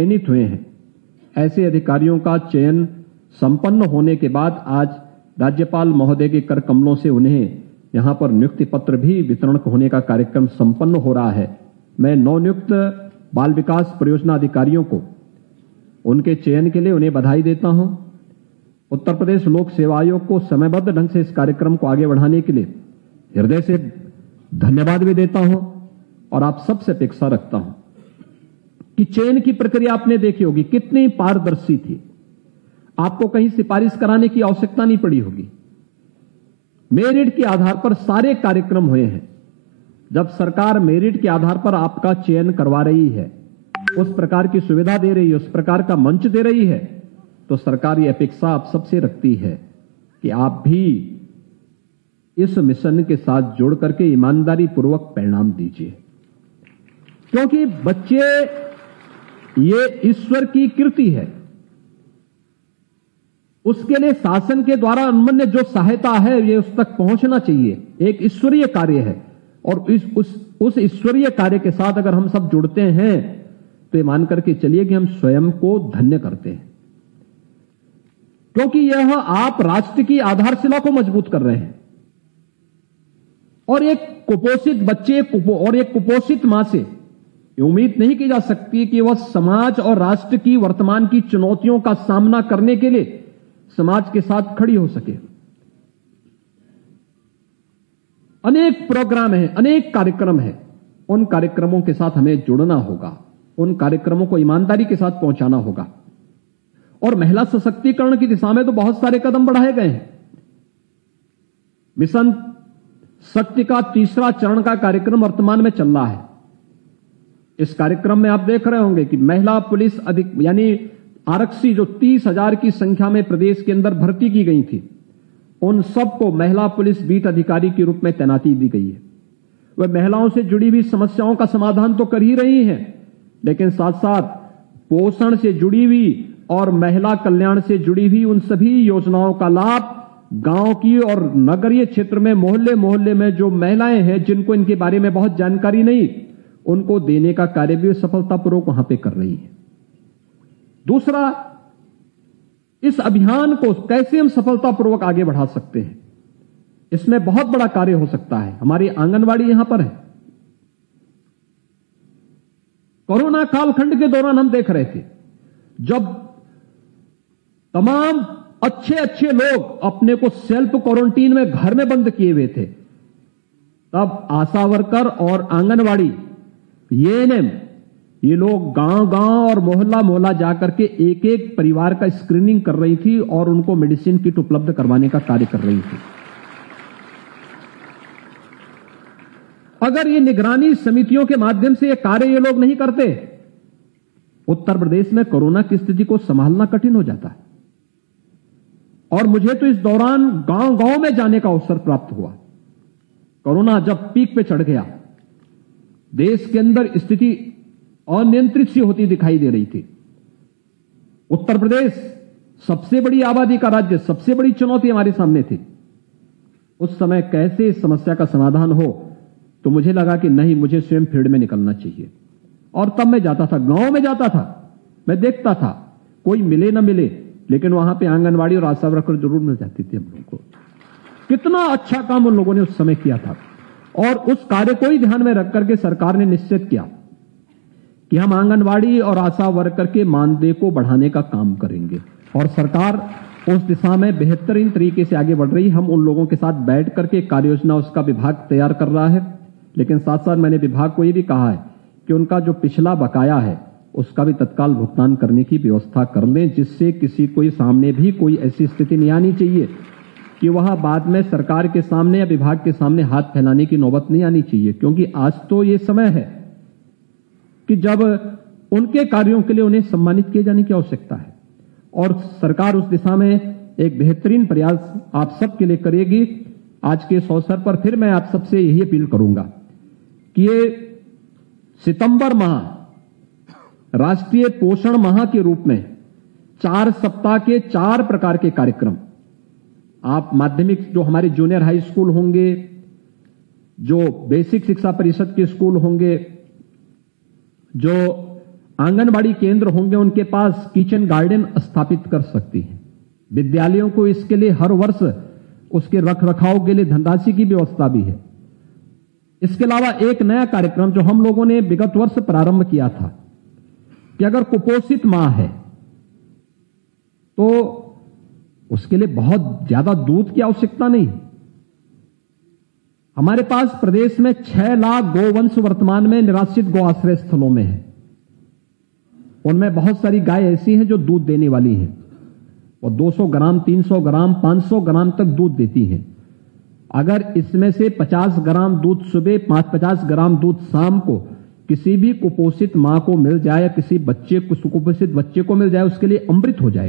चयनित हुए हैं। ऐसे अधिकारियों का चयन संपन्न होने के बाद आज राज्यपाल महोदय के कर कमलों से उन्हें यहां पर नियुक्ति पत्र भी वितरण होने का कार्यक्रम संपन्न हो रहा है। मैं नवनियुक्त बाल विकास परियोजना अधिकारियों को उनके चयन के लिए उन्हें बधाई देता हूं। उत्तर प्रदेश लोक सेवा आयोग को समयबद्ध ढंग से इस कार्यक्रम को आगे बढ़ाने के लिए हृदय से धन्यवाद भी देता हूं और आप सबसे अपेक्षा रखता हूं कि चयन की प्रक्रिया आपने देखी होगी कितनी पारदर्शी थी। आपको कहीं सिफारिश कराने की आवश्यकता नहीं पड़ी होगी। मेरिट के आधार पर सारे कार्यक्रम हुए हैं। जब सरकार मेरिट के आधार पर आपका चयन करवा रही है, उस प्रकार की सुविधा दे रही है, उस प्रकार का मंच दे रही है, तो सरकार ये अपेक्षा आप सबसे रखती है कि आप भी इस मिशन के साथ जोड़ करके ईमानदारी पूर्वक परिणाम दीजिए, क्योंकि बच्चे ये ईश्वर की कृति है। उसके लिए शासन के द्वारा अन्य जो सहायता है ये उस तक पहुंचना चाहिए। एक ईश्वरीय कार्य है और उस ईश्वरीय कार्य के साथ अगर हम सब जुड़ते हैं तो ये मान करके चलिए कि हम स्वयं को धन्य करते हैं, क्योंकि यह आप राष्ट्र की आधारशिला को मजबूत कर रहे हैं। और एक कुपोषित बच्चे और एक कुपोषित मां से उम्मीद नहीं की जा सकती कि वह समाज और राष्ट्र की वर्तमान की चुनौतियों का सामना करने के लिए समाज के साथ खड़ी हो सके। अनेक प्रोग्राम हैं, अनेक कार्यक्रम हैं, उन कार्यक्रमों के साथ हमें जुड़ना होगा, उन कार्यक्रमों को ईमानदारी के साथ पहुंचाना होगा। और महिला सशक्तिकरण की दिशा में तो बहुत सारे कदम बढ़ाए गए हैं। मिशन शक्ति का तीसरा चरण का कार्यक्रम वर्तमान में चल रहा है। इस कार्यक्रम में आप देख रहे होंगे कि महिला पुलिस यानी आरक्षी जो 30,000 की संख्या में प्रदेश के अंदर भर्ती की गई थी, उन सबको महिला पुलिस बीट अधिकारी के रूप में तैनाती दी गई है। वह महिलाओं से जुड़ी हुई समस्याओं का समाधान तो कर ही रही हैं, लेकिन साथ साथ पोषण से जुड़ी हुई और महिला कल्याण से जुड़ी हुई उन सभी योजनाओं का लाभ गांव की और नगरीय क्षेत्र में मोहल्ले मोहल्ले में जो महिलाएं हैं जिनको इनके बारे में बहुत जानकारी नहीं, उनको देने का कार्य भी सफलतापूर्वक वहां पे कर रही है। दूसरा, इस अभियान को कैसे हम सफलतापूर्वक आगे बढ़ा सकते हैं, इसमें बहुत बड़ा कार्य हो सकता है। हमारी आंगनवाड़ी यहां पर है। कोरोना कालखंड के दौरान हम देख रहे थे जब तमाम अच्छे अच्छे लोग अपने को सेल्फ क्वारंटीन में घर में बंद किए हुए थे, तब आशा वर्कर और आंगनवाड़ी एएनएम ये लोग गांव गांव और मोहल्ला मोहल्ला जाकर के एक एक परिवार का स्क्रीनिंग कर रही थी और उनको मेडिसिन किट उपलब्ध करवाने का कार्य कर रही थी। अगर ये निगरानी समितियों के माध्यम से ये कार्य ये लोग नहीं करते, उत्तर प्रदेश में कोरोना की स्थिति को संभालना कठिन हो जाता है। और मुझे तो इस दौरान गांव गांव में जाने का अवसर प्राप्त हुआ। कोरोना जब पीक पे चढ़ गया, देश के अंदर स्थिति अनियंत्रित सी होती दिखाई दे रही थी। उत्तर प्रदेश सबसे बड़ी आबादी का राज्य, सबसे बड़ी चुनौती हमारे सामने थी। उस समय कैसे इस समस्या का समाधान हो, तो मुझे लगा कि नहीं, मुझे स्वयं फील्ड में निकलना चाहिए। और तब मैं जाता था, गांव में जाता था, मैं देखता था, कोई मिले ना मिले, लेकिन वहां पे आंगनवाड़ी और आशा वर्कर जरूर मिल जाती थी हम लोगों को। कितना अच्छा काम उन लोगों ने उस समय किया था। और उस कार्य को ही ध्यान में रख करके सरकार ने निश्चित किया कि हम आंगनवाड़ी और आशा वर्कर के मानदेय को बढ़ाने का काम करेंगे। और सरकार उस दिशा में बेहतरीन तरीके से आगे बढ़ रही। हम उन लोगों के साथ बैठ करके कार्य योजना उसका विभाग तैयार कर रहा है, लेकिन साथ साथ मैंने विभाग को यह भी कहा है कि उनका जो पिछला बकाया है उसका भी तत्काल भुगतान करने की व्यवस्था कर लें, जिससे किसी को सामने भी कोई ऐसी स्थिति नहीं आनी चाहिए कि वह बाद में सरकार के सामने या विभाग के सामने हाथ फैलाने की नौबत नहीं आनी चाहिए। क्योंकि आज तो ये समय है कि जब उनके कार्यों के लिए उन्हें सम्मानित किए जाने की आवश्यकता है। और सरकार उस दिशा में एक बेहतरीन प्रयास आप सबके लिए करेगी। आज के इस अवसर पर फिर मैं आप सबसे यही अपील करूंगा कि ये सितंबर माह राष्ट्रीय पोषण माह के रूप में 4 सप्ताह के 4 प्रकार के कार्यक्रम आप माध्यमिक जो हमारे जूनियर हाई स्कूल होंगे, जो बेसिक शिक्षा परिषद के स्कूल होंगे, जो आंगनबाड़ी केंद्र होंगे, उनके पास किचन गार्डन स्थापित कर सकती हैं। विद्यालयों को इसके लिए हर वर्ष उसके रखरखाव के लिए धनराशि की व्यवस्था भी है। इसके अलावा एक नया कार्यक्रम जो हम लोगों ने विगत वर्ष प्रारंभ किया था कि अगर कुपोषित मां है तो उसके लिए बहुत ज्यादा दूध की आवश्यकता नहीं। हमारे पास प्रदेश में 6 लाख गोवंश वर्तमान में निराश्रित गौ आश्रय स्थलों में है। उनमें बहुत सारी गाय ऐसी हैं जो दूध देने वाली हैं और 200 ग्राम, 300 ग्राम, 500 ग्राम तक दूध देती हैं। अगर इसमें से 50 ग्राम दूध सुबह, 50 ग्राम दूध शाम को किसी भी कुपोषित मां को मिल जाए, किसी बच्चे को, कुपोषित बच्चे को मिल जाए, उसके लिए अमृत हो जाए।